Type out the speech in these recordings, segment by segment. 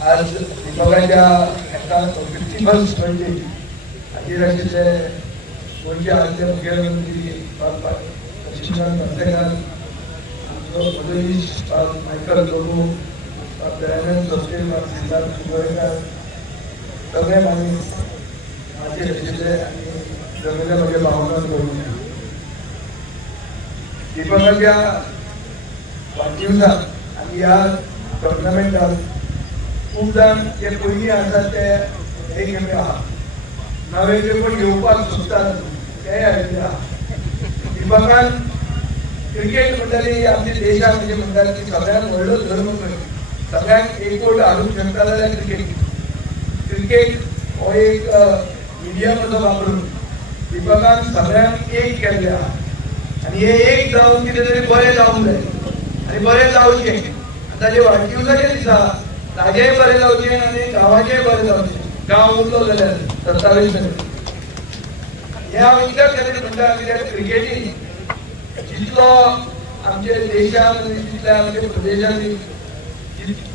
आज विभागाच्या एका 51st बर्थडे आदिवासीचे गोंयचे आदले मुख्यमंत्री लक्ष्मीकांत मर्सेकार, आमचो मदनीश मायकल लोबो, दयानंद जोसे, सिद्धार्थ गोयकार, सगळे माझे आशिल्ले आनी जमले म्हजे भावना करून विभागाच्या वाडदिवसाक आनी ह्या टोर्नामेंटाक खूब जाण जे पयलीं आसात ते हे खेपे आहा, नवे जे कोण येवपाक सोदतात ते आयिल्ले आहा. विभागान क्रिकेट म्हणटली आमच्या देशात म्हणजे म्हणटात की सगळ्यांत व्हडलो धर्म खंय, सगळ्यांक एकवट हाडूंक शकता जाल्यार क्रिकेट हो एक मिडियम असो वापरून विभागान सगळ्यांक एक केल्ले आहा आनी हे एक जावन कितें तरी बरें जावंक जाय आनी बरें जावचें. ताजे वाडदिवसाच्या दिसा ताजेय बरें जावचें आनी गांवाचेय बरें जावचें. गांव उरलो जाल्यार 27 ह्या इतल्याच खातीर म्हणटा कित्याक क्रिकेटीन जितलो आमच्या देशांत आनी जितल्या आमच्या प्रदेशांत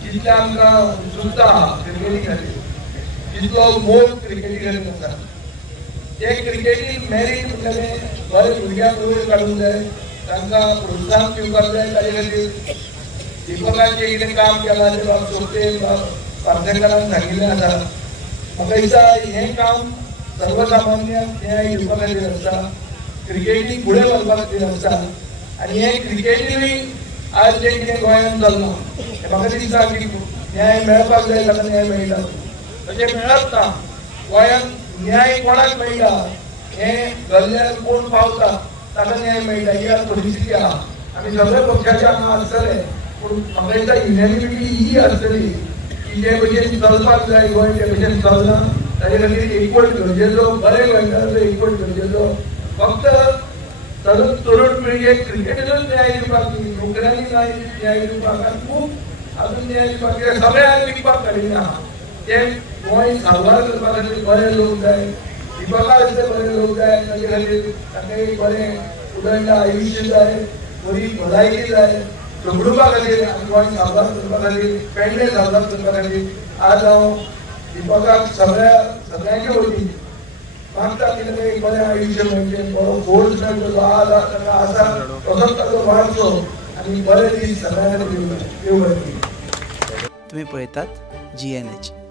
जितले आमकां उत्सुकता आहा क्रिकेटी खातीर, जितलो मोग क्रिकेटी खातीर आसा, ते क्रिकेटीन मेरीट म्हणटलें बरें भुरग्यांक वयर काडूंक जाय, तांकां प्रोत्साहन दिवपाक जाय. ताजे खातीर विभागाचें कितें काम केलां तें बाब सोपते पार्सेकारान सांगिल्लें आसा. म्हाका दिसता हें काम सर्वसामान्यांक न्याय दिवपा खातीर आसता, क्रिकेटीक फुडें व्हरपा खातीर आसता. आनी हें क्रिकेटीनूय आज जें कितें गोंयांत चल्लां हें म्हाका दिसता की न्याय मेळपाक जाय ताका न्याय मेळटा, तशें मेळत ना. गोंयांत न्याय कोणाक मेळटा हें गल्ल्यार कोण पावता ताका न्याय मेळटा, ही आज परिस्थिती आहा. आमी सगळे पक्षाचे हांगा आसतले पूण म्हाका दिसता युनिनिमिटी ही आसतली की जे भशेन चलपाक जाय गोंय ते भशेन चलना. ताजे खातीर एकवट गरजेचो, बरे गोंयकाराचो एकवट गरजेचो. फक्त तरुण पिळगेक क्रिकेटीनूच न्याय दिवपाक न्ही, नोकऱ्यांनी न्याय दिवपाक आनी खूब अजून न्याय दिवपाक सगळ्यांक विकपाक काडिल्लें आहा. ते गोंय सारवार करपा खातीर बरे लोक जाय, विभागा असले बरे लोक जाय. ताजे खातीर तांकां बरें उदंड आयुश्य जाय, बरी भलायकी जाय झगडुपा खातीर आनी गोंय सारवार करपा खातीर, पेडणे सारवार करपा खातीर आज हांव विभागाक सगळ्यांचे वतीन मागता की ताका एक बरें आयुश्य मेळचें, बरो फोर्स मेळचो, आज ताका आसा तसोच ताचो वाडचो आनी बरे दीस सगळ्यांक देव बरें. तुम्ही पळयतात GNH.